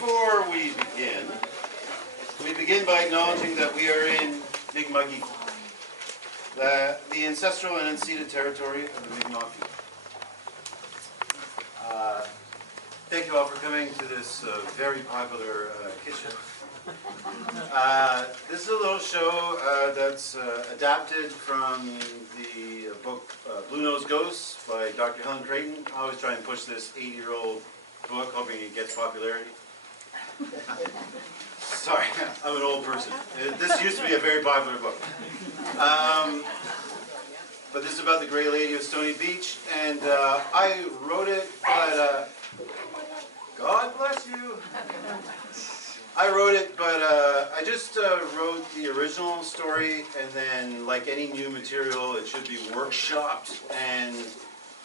before we begin by acknowledging that we are in Mi'kmaq, the ancestral and unceded territory of the Mi'kmaq. Thank you all for coming to this very popular kitchen. This is a little show that's adapted from the book Blue Nose Ghosts by Dr. Helen Creighton. I always try and push this 80-year-old book, hoping it gets popularity. Sorry, I'm an old person. This used to be a very popular book. But this is about the Grey Lady of Stoney Beach, and I wrote it, but God bless you. I wrote it, but I just wrote the original story, and then, like any new material, it should be workshopped, and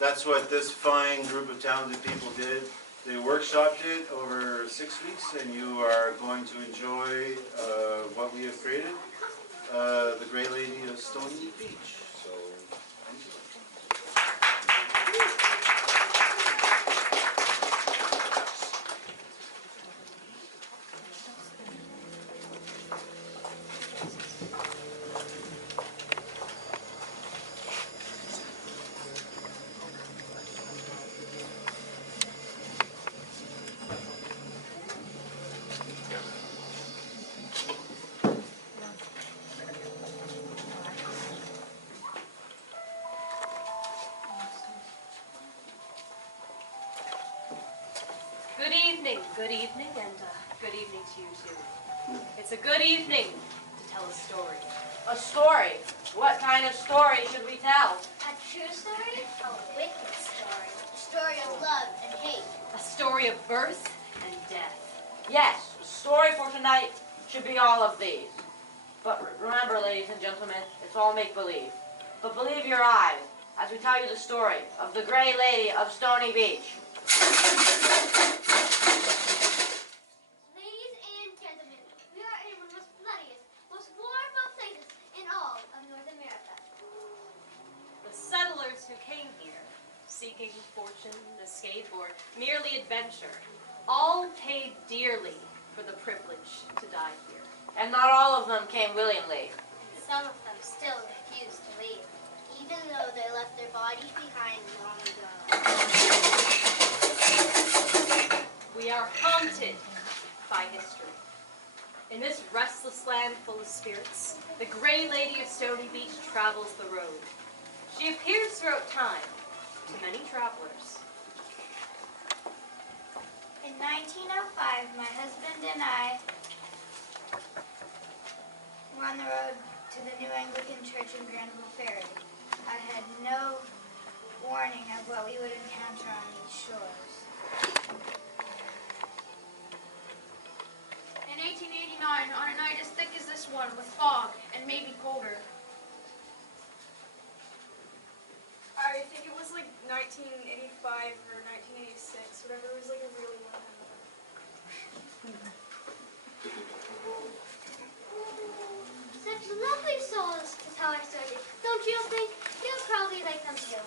that's what this fine group of talented people did. They workshopped it over 6 weeks, and you are going to enjoy what we have created, the Grey Lady of Stoney Beach. So, thank you. Good evening, and good evening to you too. It's a good evening to tell a story. A story? What kind of story should we tell? A true story? A wicked story. A story of love and hate. A story of birth and death. Yes, the story for tonight should be all of these. But remember, ladies and gentlemen, it's all make-believe. But believe your eyes as we tell you the story of the Grey Lady of Stoney Beach. Settlers who came here, seeking fortune, escape, or merely adventure, all paid dearly for the privilege to die here. And not all of them came willingly. Some of them still refuse to leave, even though they left their bodies behind long ago. We are haunted by history. In this restless land full of spirits, the Grey Lady of Stoney Beach travels the road. She appears throughout time to many travelers. In 1905, my husband and I were on the road to the New Anglican Church in Granville Ferry. I had no warning of what we would encounter on these shores. In 1889, on a night as thick as this one, with fog and maybe colder. I think it was like 1985 or 1986, whatever. It was like a really long time ago. Such lovely souls is how I started. Don't you think? You'll probably like them too.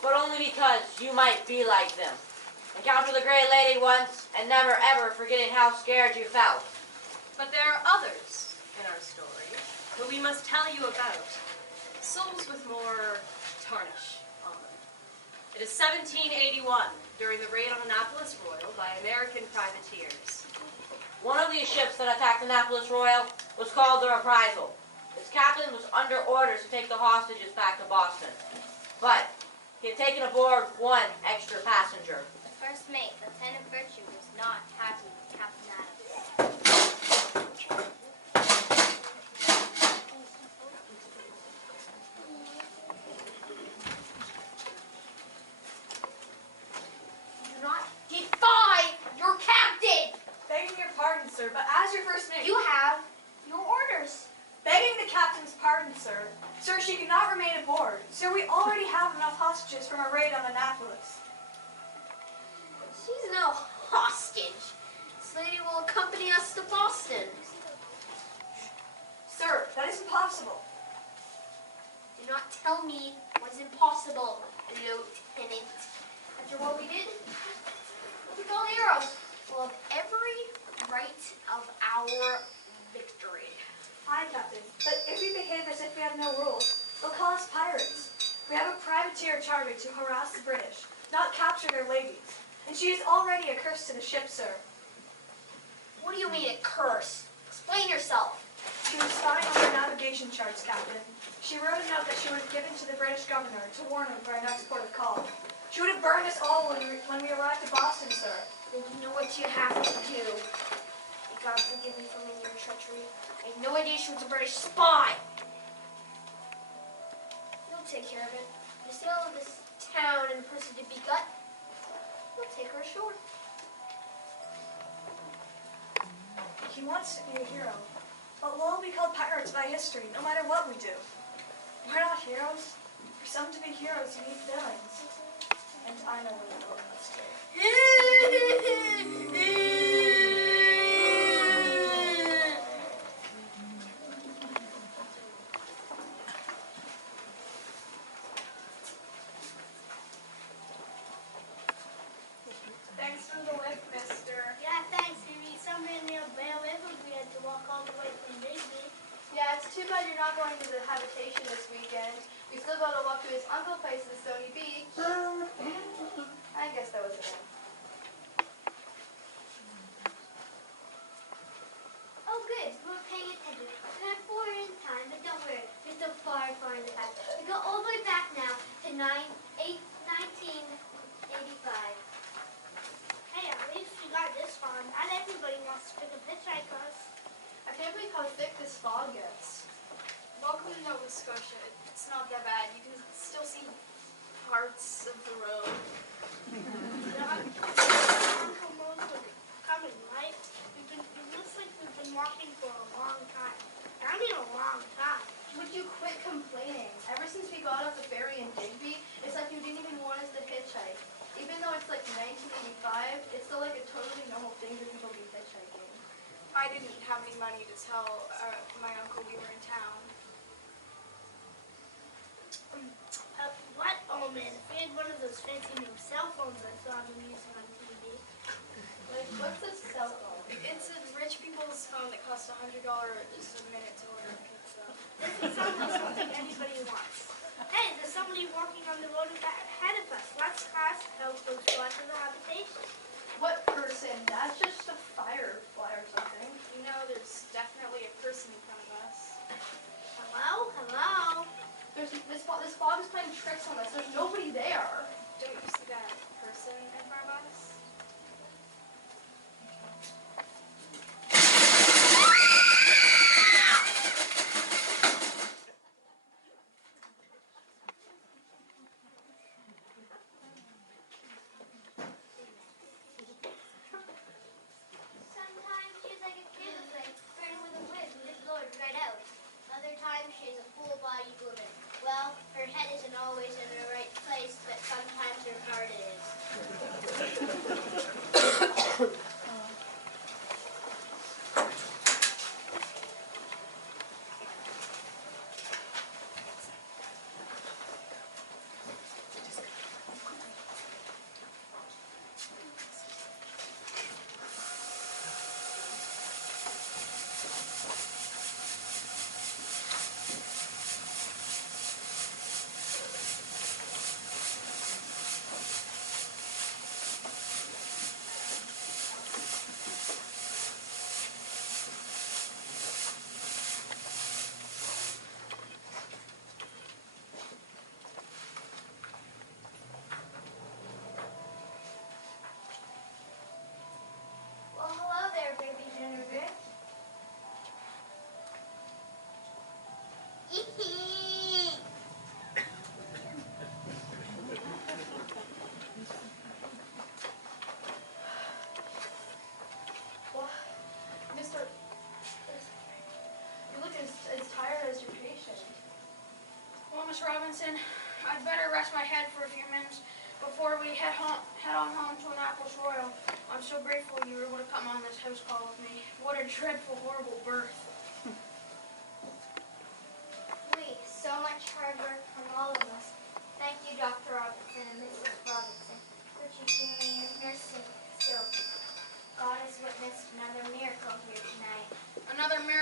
But only because you might be like them. Encounter the Grey Lady once and never ever forgetting how scared you felt. But there are others in our story who we must tell you about. Souls with more tarnish. It is 1781, during the raid on Annapolis Royal by American privateers. One of these ships that attacked Annapolis Royal was called the Reprisal. Its captain was under orders to take the hostages back to Boston. But he had taken aboard one extra passenger. The first mate, Lieutenant Virtue, was not happy with Captain Adams. Sir, but as your first mate, You have your orders. begging the captain's pardon, sir. Sir, she cannot remain aboard. Sir, we already have enough hostages from a raid on Annapolis. She's no hostage. This lady will accompany us to Boston. Sir, that is impossible. Do not tell me what's impossible, Lieutenant. After what we did, we call heroes. Well, of every our victory. Aye, Captain, but if we behave as if we have no rules, they'll call us pirates. We have a privateer charter to harass the British, not capture their ladies. And she is already a curse to the ship, sir. What do you mean a curse? Explain yourself. She was spying on the navigation charts, Captain. She wrote a note that she would have given to the British governor to warn him for our next port of call. She would have burned us all when we arrived at Boston, sir. Then you know what you have to do. May God forgive me for your treachery. I had no idea she was a British spy. You'll take care of it. You see all of this town and pussy to be gut? We'll take her ashore. He wants to be a hero. But we'll all be called pirates by history, no matter what we do. We're not heroes. For some to be heroes, you need villains. And I know where the villain must be. Thanks for the lift, mister. Yeah, thanks, Amy. Somewhere near Bell River, we had to walk all the way from Disney. Yeah, it's too bad you're not going to the habitation this weekend. We still got to walk to his uncle's place in Stoney Beach. I guess that was it. Oh, good. We're paying attention. We're not far in time, but don't worry. We're still far, far in the past. We go all the way back now to 1985. Hey, at least we got this far. Not everybody wants to pick up hitchhikers. I can't believe how thick this fog gets. Welcome to Nova Scotia. It's not that bad. You can still see parts of the road. Uncle Mose was coming, right? It looks like we've been walking for a long time. I mean a long time. Would you quit complaining? Ever since we got off the ferry in Digby, it's like you didn't even want us to hitchhike. Even though it's like 1985, it's still like a totally normal thing for people to be hitchhiking. I didn't have any money to tell my uncle we were in town. What? Oh man, if we had one of those fancy new cell phones I saw them using on TV. Like, what's a cell phone? It's a rich people's phone that costs $100 a minute to order pizza. Doesn't sound like something anybody wants. Hey, there's somebody walking on the road ahead of us. Let's ask how close we are to the habitation. What person? That's just a firefly or something. You know, there's definitely a person in front of us. Hello? Hello? This fog is playing tricks on us. There's nobody there. Don't you see that person in front of us? Sometimes she's like a candle flame, burning with a whip and just blowing right out. Other times she's a full-body woman. Well, her head isn't always in the right place, but sometimes her heart is. Well, hello there, baby Jennifer. Well, Mister, you look as tired as your patient. Well, Miss Robinson, I'd better rest my head for a few minutes before we head on home to Annapolis Royal. I'm so grateful you were able to come on this house call with me. What a dreadful, horrible birth. So much hard work from all of us. Thank you, Dr. Robinson and Mrs. Robinson, for teaching me your nursing skills. God has witnessed another miracle here tonight.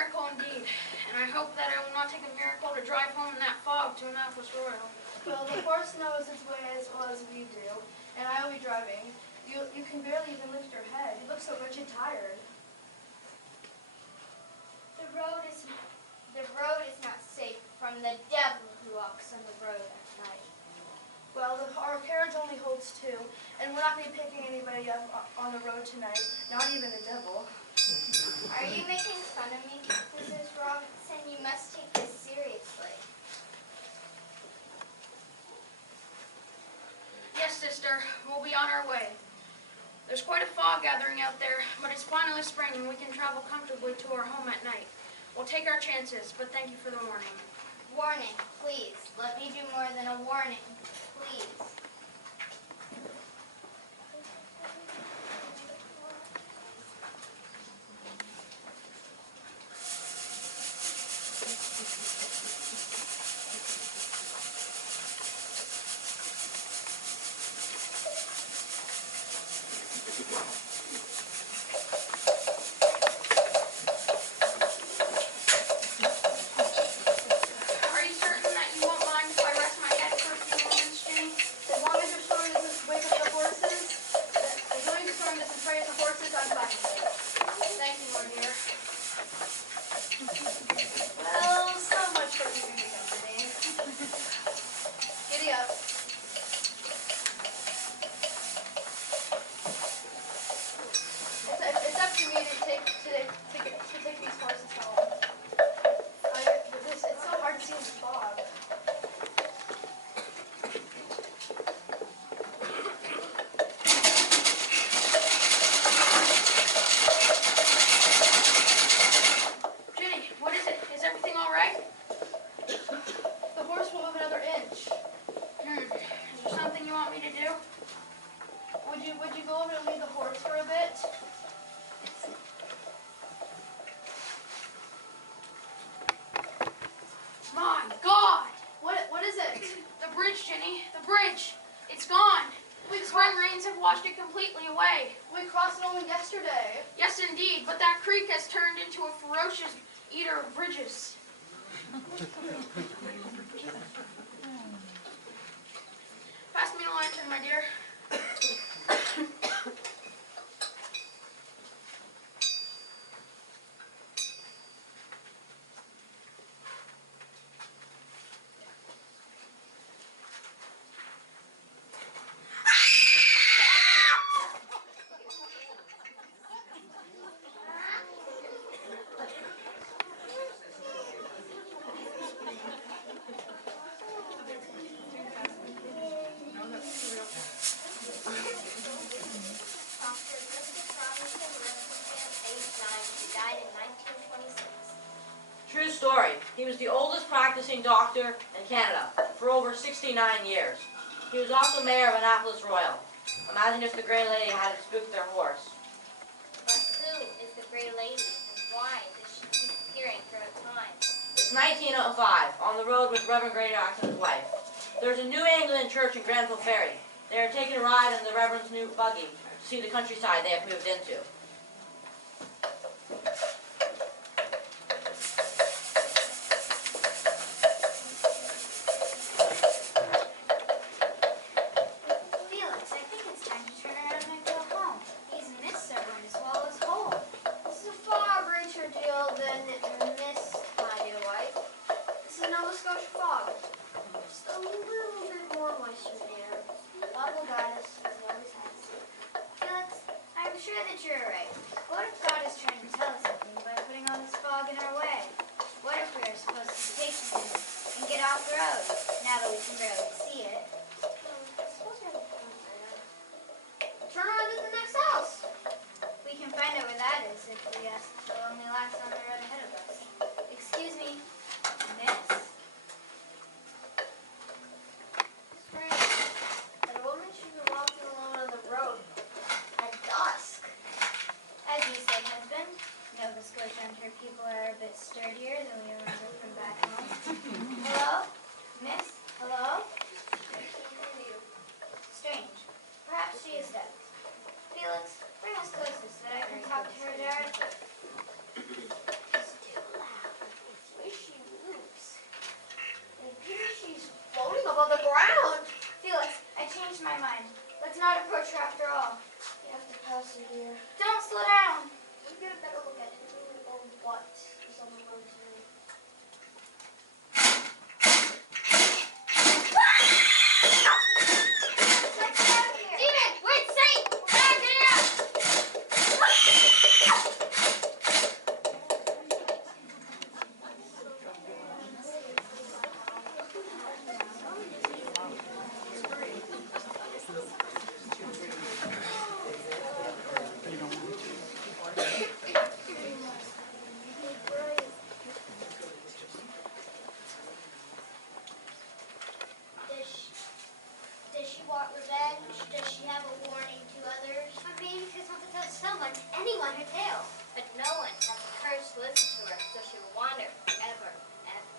miracle indeed, and I hope that it will not take a miracle to drive home in that fog to Annapolis Royal. Well, the horse knows its way as well as we do, and I will be driving. You can barely even lift your head. You look so wretched tired. The road is not safe from the devil who walks on the road at night. Well, our carriage only holds two, and we're not going to be picking anybody up on the road tonight, not even the devil. Are you making fun of me, Mrs. Robinson? You must take this seriously. Yes, sister, we'll be on our way. There's quite a fog gathering out there, but it's finally spring and we can travel comfortably to our home at night. We'll take our chances, but thank you for the warning. Warning, please. Let me do more than a warning. Please. Are you certain that you won't mind if I rest my head for a few moments, Jenny? As long as your story doesn't wake up the horses, as long as your story doesn't frighten the horses, I'm fine with it. Thank you, my dear. Well, so much for keeping me company. Giddy up. It's up to me to take these horses home. It's so hard to see in the fog. Jenny, what is it? Is everything all right? The horse won't move another inch. Is there something you want me to do? Would you go over and lead the horse for a bit? My God! What is it? The bridge, Jenny. The bridge. It's gone. The spring rains have washed it completely away. We crossed it only yesterday. Yes, indeed, but that creek has turned into a ferocious eater of bridges. Pass me the lantern, my dear. Dr. Elizabeth Robinson, age 9, who died in 1926. True story. He was the oldest practicing doctor in Canada for over 69 years. He was also mayor of Annapolis Royal. Imagine if the Grey Lady hadn't spooked their horse. But who is the Grey Lady, and why does she keep appearing throughout time? It's 1905, on the road with Reverend Greydox and his wife. There's a New England church in Granville Ferry. They are taking a ride in the Reverend's new buggy to see the countryside they have moved into. Felix, I think it's time to turn around and go home. He's missed everyone as well as home. This is a far greater deal than mist, my dear wife. This is Nova Scotia fog. Just a little bit more moisture there. God will guide us as he always has. Felix, I'm sure that you're right. What if God is trying to tell us something by putting all this fog in our way? What if we are supposed to take this and get off the road, now that we can barely see it? Turn around at the next house. We can find out where that is if we ask the lonely lads on the road ahead of us. Excuse me, miss? Strange. A woman should be walking alone on the road at dusk. As you say, husband, Nova Scotia and her people are a bit sturdier than we remember from back home. Hello? Miss? Hello? Strange. Perhaps she is deaf. Felix, bring us closer so that I can talk to her directly. Just too loud. But no one has a curse listen to her, so she will wander forever, ever.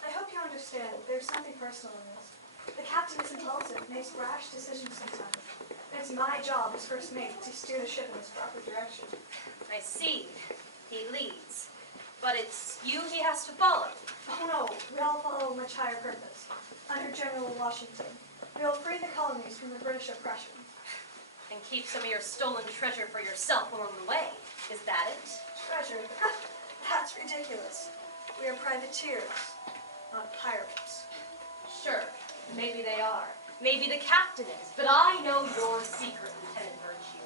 I hope you understand. There's something personal in this. The captain is impulsive, makes rash decisions sometimes. And it's my job as first mate to steer the ship in its proper direction. I see. He leads. But it's you he has to follow. Oh no, we all follow a much higher purpose. Under General Washington, we will free the colonies from the British oppression. And keep some of your stolen treasure for yourself along the way. Is that it? Treasure? That's ridiculous. We are privateers, not pirates. Sure, maybe they are. Maybe the captain is. But I know your secret, Lieutenant Virtue.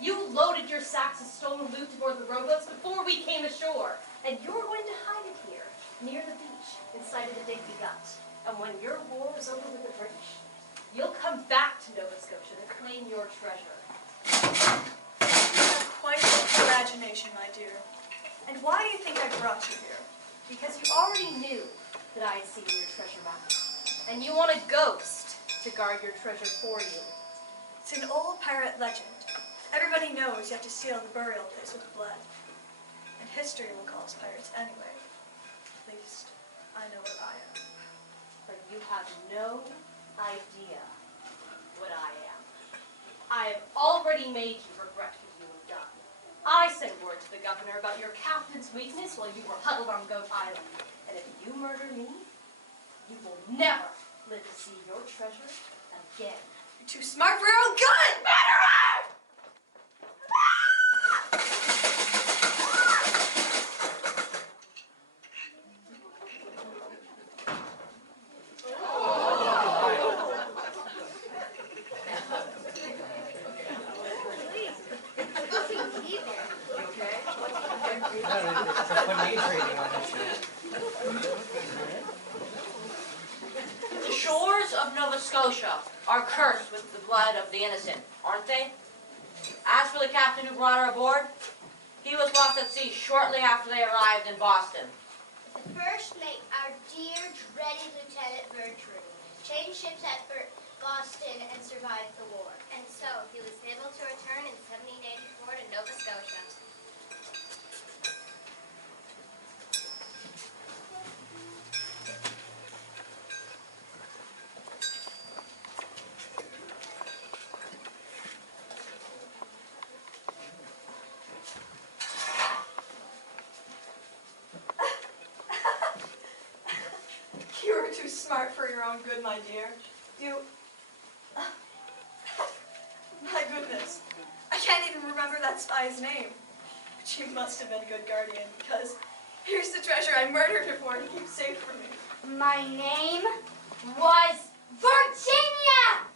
You loaded your sacks of stolen loot aboard the rowboats before we came ashore. And you're going to hide it here, near the beach, inside of the Digby Gut. And when your war is over with the British, you'll come back to Nova Scotia to claim your treasure. You have quite an imagination, my dear. And why do you think I brought you here? Because you already knew that I had seen your treasure map. And you want a ghost to guard your treasure for you. It's an old pirate legend. Everybody knows you have to seal the burial place with blood. And history will call us pirates anyway. At least, I know what I am. But you have no idea what I am. I have already made you regret what you have done. I sent word to the governor about your captain's weakness while you were huddled on Goat Island. And if you murder me, you will never live to see your treasure again. You're too smart for your own good! Murderer! The shores of Nova Scotia are cursed with the blood of the innocent, aren't they? As for the captain who brought her aboard, he was lost at sea shortly after they arrived in Boston. The first mate, our dear, dreaded Lieutenant Bertram, changed ships at Boston and survived the war. And so he was able to return in 1784 to Nova Scotia. You're too smart for your own good, my dear. You... My goodness. I can't even remember that spy's name. But you must have been a good guardian, because here's the treasure I murdered her for to keep safe from me. My name was Virginia!